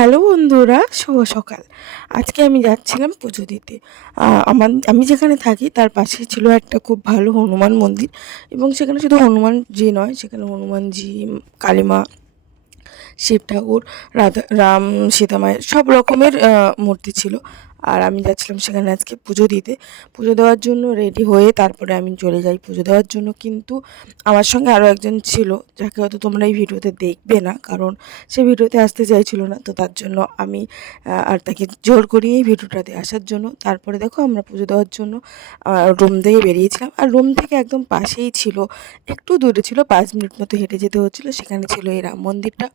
Hello বন্ধুরা, শুভ সকাল। আজকে আমি যাচ্ছিলাম পুজো দিতে। আমি যেখানে থাকি তার পাশেই ছিল একটা খুব ভালো হনুমান মন্দির, এবং সেখানে শুধু হনুমানজি নয়, সেখানে হনুমানজি, কালীমা, শিব ঠাকুর, রাম, সীতা মায়ের সব রকমের মূর্তি ছিল। আর আমি যাচ্ছিলাম সেখানে আজকে পুজো দিতে। পুজো দেওয়ার জন্য রেডি হয়ে তারপরে আমি চলে যাই পুজো দেওয়ার জন্য। কিন্তু আমার সঙ্গে আরও একজন ছিল, যাকে হয়তো তোমরা এই ভিডিওতে দেখবে না, কারণ সে ভিডিওতে আসতে চাইছিল না। তো তার জন্য আমি আর তাকে জোর করিয়ে এই ভিডিওটাতে আসার জন্য। তারপরে দেখো আমরা পুজো দেওয়ার জন্য রুম থেকে বেরিয়েছিলাম। আর রুম থেকে একদম পাশেই ছিল, একটু দূরে ছিল, 5 মিনিট মতো হেঁটে যেতে হচ্ছিলো, সেখানে ছিল এই রাম মন্দিরটা,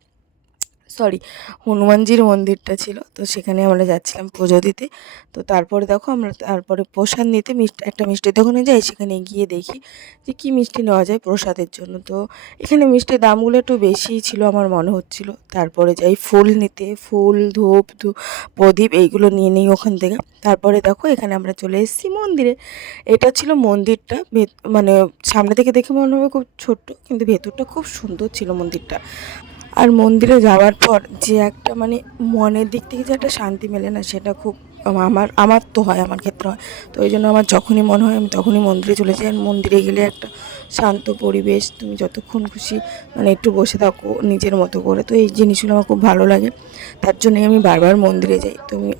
সরি, হনুমানজির মন্দিরটা ছিল। তো সেখানে আমরা যাচ্ছিলাম পুজো দিতে। তো তারপরে দেখো আমরা তারপরে প্রসাদ নিতে একটা মিষ্টির দোকানে যাই। সেখানে গিয়ে দেখি যে কী মিষ্টি নেওয়া যায় প্রসাদের জন্য। তো এখানে মিষ্টির দামগুলো একটু বেশিই ছিল আমার মনে হচ্ছিল। তারপরে যাই ফুল নিতে, ফুল, ধূপ, প্রদীপ এইগুলো নিয়ে নিই ওখান থেকে। তারপরে দেখো এখানে আমরা চলে এসেছি মন্দিরে। এটা ছিল মন্দিরটা, মানে সামনে থেকে দেখে মনে হবে খুব ছোট্ট, কিন্তু ভেতরটা খুব সুন্দর ছিল মন্দিরটা। আর মন্দিরে যাওয়ার পর যে একটা মানে মনের দিক থেকে যে একটা শান্তি মেলে না, সেটা খুব আমার তো হয়, আমার ক্ষেত্রে হয়। তো এই জন্য আমার যখনই মনে হয় আমি তখনই মন্দিরে চলে যাই। আর মন্দিরে গেলে একটা শান্ত পরিবেশ, তুমি যতক্ষণ খুশি মানে একটু বসে থাকো নিজের মতো করে। তো এই জিনিসগুলো আমার খুব ভালো লাগে, তার জন্যই আমি বারবার মন্দিরে যাই।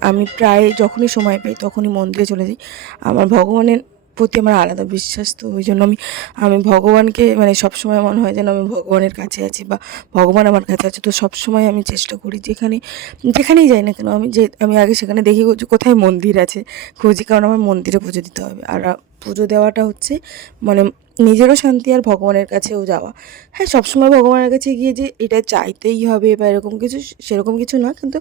আমি প্রায় যখনই সময় পাই তখনই মন্দিরে চলে যাই। আমার ভগবানের প্রতি আমার আলাদা বিশ্বাস, তো ওই জন্য আমি ভগবানকে মানে সবসময় মনে হয় যেন আমি ভগবানের কাছে আছি, বা ভগবান আমার কাছে আছে। তো সবসময় আমি চেষ্টা করি যেখানেই যাই না কেন, আমি আগে সেখানে দেখি যে কোথায় মন্দির আছে, খুঁজি, কারণ আমার মন্দিরে পুজো দিতে হবে। আর পুজো দেওয়াটা হচ্ছে মানে নিজেরও শান্তি আর ভগবানের কাছেও যাওয়া। হ্যাঁ, সবসময় ভগবানের কাছে গিয়ে যে এটা চাইতেই হবে বা এরকম কিছু, সেরকম কিছু না, কিন্তু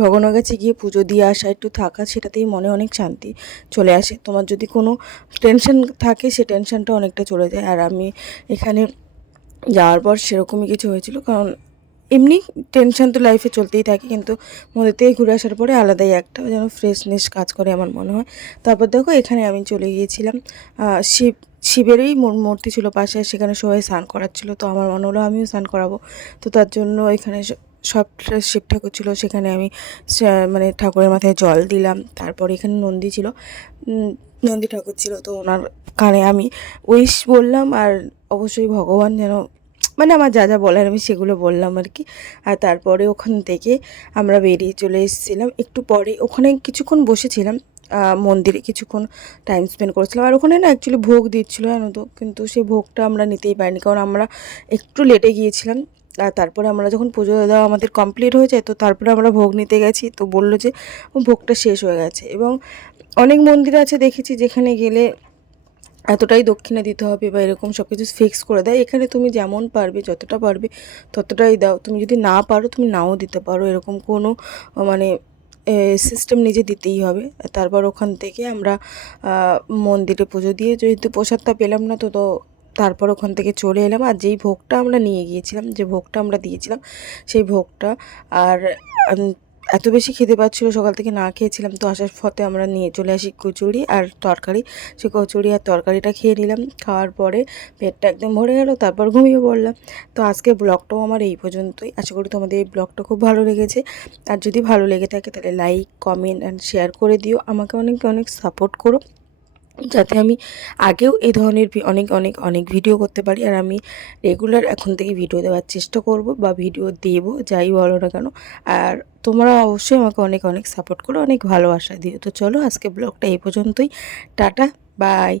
ভগবানের কাছে গিয়ে পুজো দিয়ে আসা, একটু থাকা, সেটাতেই মনে অনেক শান্তি চলে আসে। তোমার যদি কোনো টেনশন থাকে, সে টেনশনটা অনেকটা চলে যায়। আর আমি এখানে যাওয়ার পর সেরকমই কিছু হয়েছিল, কারণ এমনি টেনশন তো লাইফে চলতেই থাকে, কিন্তু মন্দির থেকে ঘুরে আসার পরে আলাদাই একটা যেন ফ্রেশনেস কাজ করে আমার মনে হয়। তারপর দেখো এখানে আমি চলে গিয়েছিলাম, শিবেরই মূর্তি ছিল পাশে, সেখানে সবাই স্নান করাচ্ছিল। তো আমার মনে হলো আমিও স্নান করাবো। তো তার জন্য এখানে সব শিব ঠাকুর ছিল, সেখানে আমি মানে ঠাকুরের মাথায় জল দিলাম। তারপর এখানে নন্দী ছিল, নন্দী ঠাকুর ছিল। তো ওনার কানে আমি উইশ বললাম, আর অবশ্যই ভগবান যেন মানে আমার যা যা বলার আমি সেগুলো বললাম আর কি। আর তারপরে ওখান থেকে আমরা বেরিয়ে চলে এসেছিলাম। একটু পরে ওখানে কিছুক্ষণ বসেছিলাম, মন্দিরে কিছুক্ষণ টাইম স্পেন্ড করেছিলাম। আর ওখানে না অ্যাকচুয়ালি ভোগ দিচ্ছিলো জানো তো, কিন্তু সেই ভোগটা আমরা নিতেই পারিনি, কারণ আমরা একটু লেটে গিয়েছিলাম। আর তারপরে আমরা যখন পুজো দেওয়া আমাদের কমপ্লিট হয়ে যায়, তো তারপরে আমরা ভোগ নিতে গেছি, তো বললো যে ভোগটা শেষ হয়ে গেছে। এবং অনেক মন্দির আছে দেখেছি যেখানে গেলে এতটাই দক্ষিণা দিতে হবে বা এরকম সব কিছু ফিক্স করে দেয়। এখানে তুমি যেমন পারবে, যতটা পারবে ততটাই দাও, তুমি যদি না পারো তুমি নাও দিতে পারো, এরকম কোনো মানে সিস্টেম নিজে দিতেই হবে। তারপর ওখান থেকে আমরা মন্দিরে পুজো দিয়ে যেহেতু প্রসাদটা পেলাম না, তো তারপর ওখান থেকে চলে এলাম। আর যেই ভোগটা আমরা নিয়ে গিয়েছিলাম, যে ভোগটা আমরা দিয়েছিলাম, সেই ভোগটা আর এত বেশি খিদে পাচ্ছিলো, সকাল থেকে না খেয়েছিলাম। তো আসার পথে আমরা নিয়ে চলে আসি কচুরি আর তরকারি। সেই কচুরি আর তরকারিটা খেয়ে নিলাম। খাওয়ার পরে পেটটা একদম ভরে গেল, তারপর ঘুমিয়ে পড়লাম। তো আজকের ব্লগটাও আমার এই পর্যন্তই। আশা করি তোমাদের এই ব্লগটা খুব ভালো লেগেছে। আর যদি ভালো লেগে থাকে তাহলে লাইক, কমেন্ট অ্যান্ড শেয়ার করে দিও। আমাকে অনেক অনেক সাপোর্ট করো, যাতে আমি আগেও এই ধরনের অনেক অনেক অনেক ভিডিও করতে পারি। আর আমি রেগুলার এখন থেকে ভিডিও দেওয়ার চেষ্টা করব, বা ভিডিও দেবো, যাই বলো না কেন। আর তোমরা অবশ্যই আমাকে অনেক অনেক সাপোর্ট করো, অনেক ভালোবাসা দিও। তো চলো আজকে ব্লগটা এই পর্যন্তই। Tata, by.